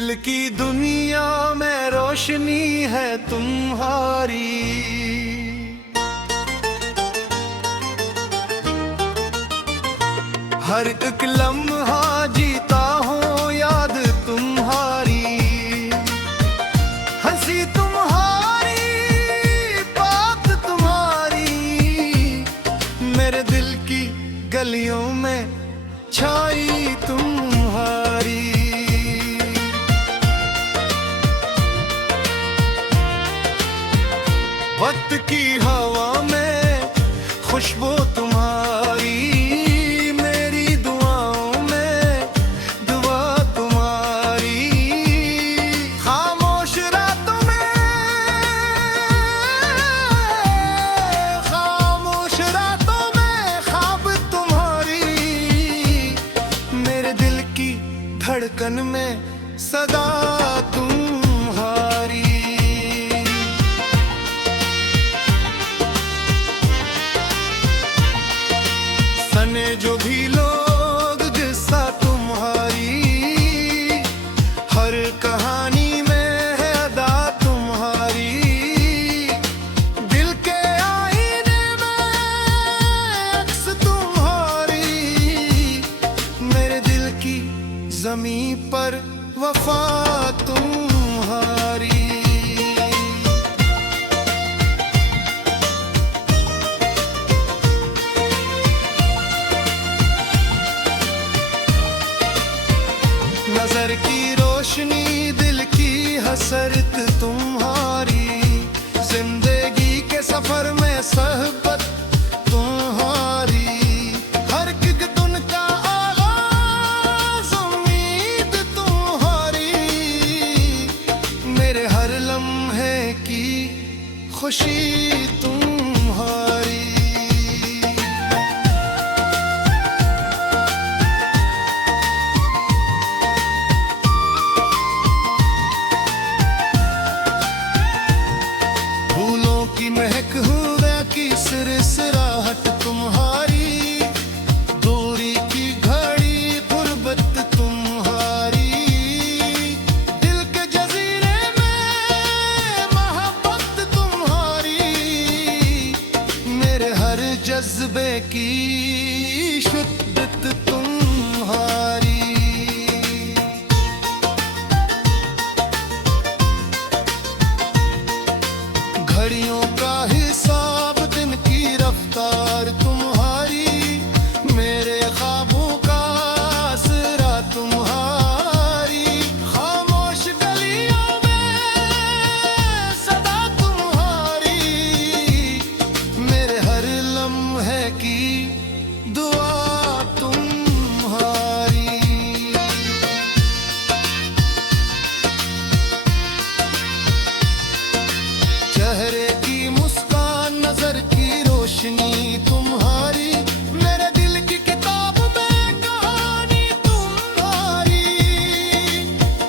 दिल की दुनिया में रोशनी है तुम्हारी। हर एक लम्हा जीता हूँ याद तुम्हारी। हंसी तुम्हारी, बात तुम्हारी, मेरे दिल की गलियों में छाई तुम्हारी। वक्त की हवा में खुशबू तुम्हारी, मेरी दुआओं में दुआ तुम्हारी। खामोश रातों में, खामोश रातों में ख्वाब तुम्हारी, मेरे दिल की धड़कन में सदा तुम्हारी। सने जो भी लोग किस्सा तुम्हारी, हर कहानी में है अदा तुम्हारी। दिल के आईने में अक्स तुम्हारी, मेरे दिल की ज़मीं पर वफा तुम्हारी। नजर की रोशनी, दिल की हसरत तुम्हारी, जिंदगी के सफर में सहबत तुम्हारी। हर एक दिन का आगाज़ उम्मीद तुम्हारी, मेरे हर लम्हे की खुशी तुम्हारी। महक हुआ की सिरसराहट तुम्हारी, दूरी की घड़ी गुर्बत तुम्हारी। दिल के जजीरे में मोहब्बत तुम्हारी, मेरे हर जज्बे की शिद्दत तुम्हारी। घड़ियों का हिसाब, दिन की रफ्तार तुम्हारी, मेरे ख्वाबों का आसरा तुम्हारी। खामोश गलियों में सदा तुम्हारी, मेरे हर लम्हे की दुआ तुम्हारी। चेहरे की मुस्कान, नजर की रोशनी तुम्हारी, मेरे दिल की किताब में कहानी तुम्हारी।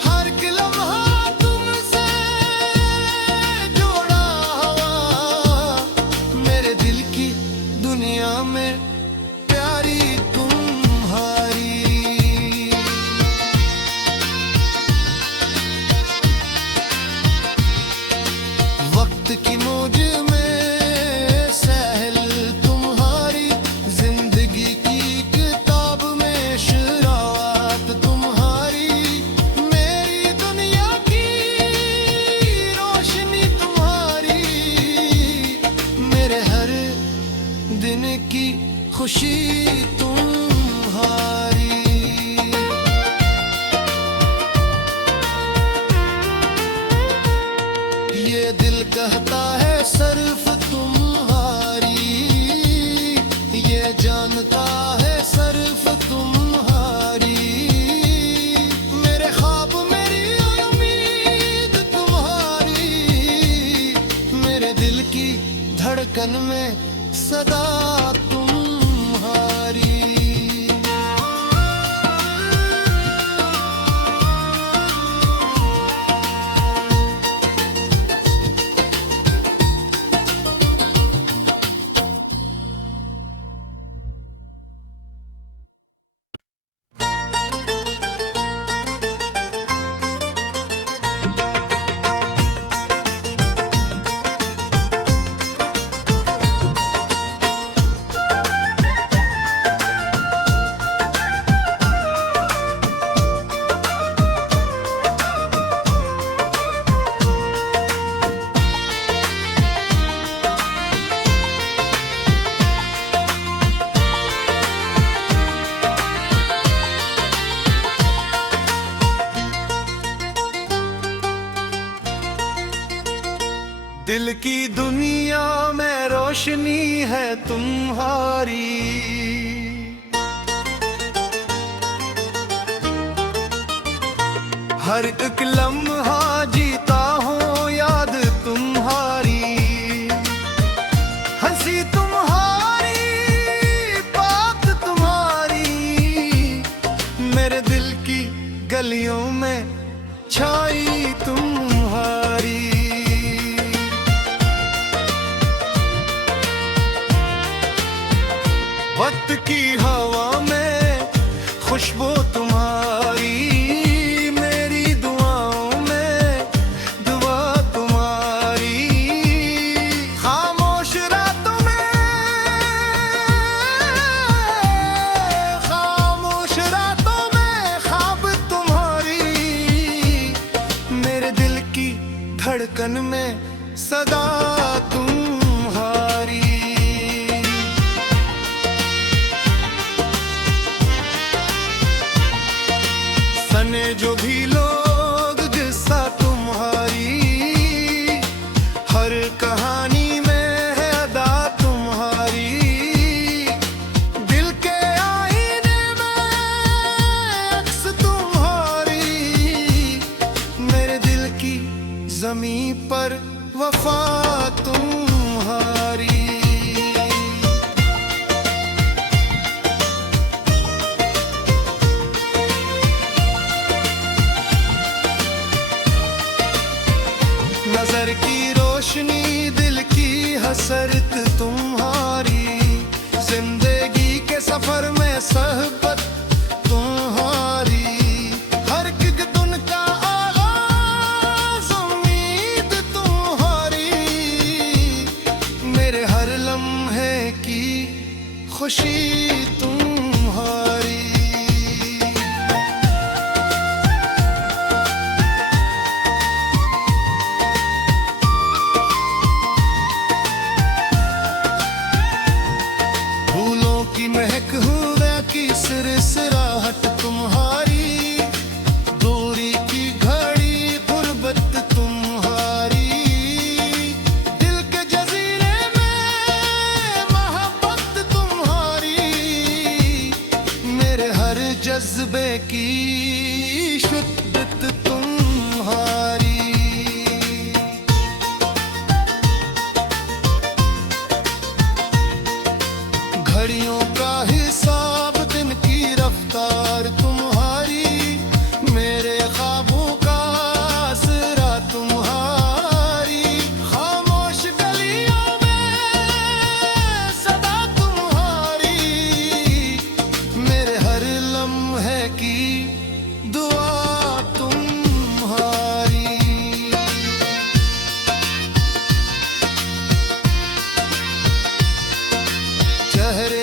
हर एक लम्हा तुमसे जुड़ा हुआ, मेरे दिल की दुनिया में प्यारी तुम्हारी। वक्त की मौज में सहल तुम्हारी, जिंदगी की किताब में शरारत तुम्हारी। मेरी दुनिया की रोशनी तुम्हारी, मेरे हर दिन की खुशी तुम्हारी। ये दिल कहता है सिर्फ तुम्हारी, ये जानता है सिर्फ तुम्हारी। मेरे ख्वाब, मेरी उम्मीद तुम्हारी, मेरे दिल की धड़कन में सदा तुम्हारी। दिल की दुनिया में रोशनी है तुम्हारी। हर एक लम्हा जीता हूँ याद तुम्हारी, हंसी तुम्हारी, बात तुम्हारी, मेरे दिल की गलियों में छाई तुम्हारी। वक्त की हवा में खुशबू तुम्हारी, मेरी दुआओं में दुआ तुम्हारी। खामोश रातों में, खामोश रातों में ख्वाब तुम्हारी, मेरे दिल की धड़कन में सदा तुम्हारी। सने जो भी लोग किस्सा तुम्हारी, हर कहानी में है अदा तुम्हारी। दिल के आईने में अक्स तुम्हारी, मेरे दिल की ज़मीं पर वफा तुम्हारी। नजर की रोशनी, दिल की हसरत तुम्हारी, जिंदगी के सफर में सहबत तुम्हारी। हर एक दिन का आगाज़ उम्मीद तुम्हारी, मेरे हर लम्हे की खुशी तुम्हारी। की महक हुआ की सिरसिराहट तुम्हारी, दूरी की घड़ी गुर्बत तुम्हारी। दिल के जजीरे में मोहब्बत तुम्हारी, मेरे हर जज्बे की शिद्दत तुम्हारी। घड़ियों का हिसाब, दिन की रफ्तार तुम्हारी, मेरे ख्वाबों का आसरा तुम्हारी। खामोश गलियों में सदा तुम्हारी, मेरे हर लम्हे की दुआ तुम्हारी। चेहरे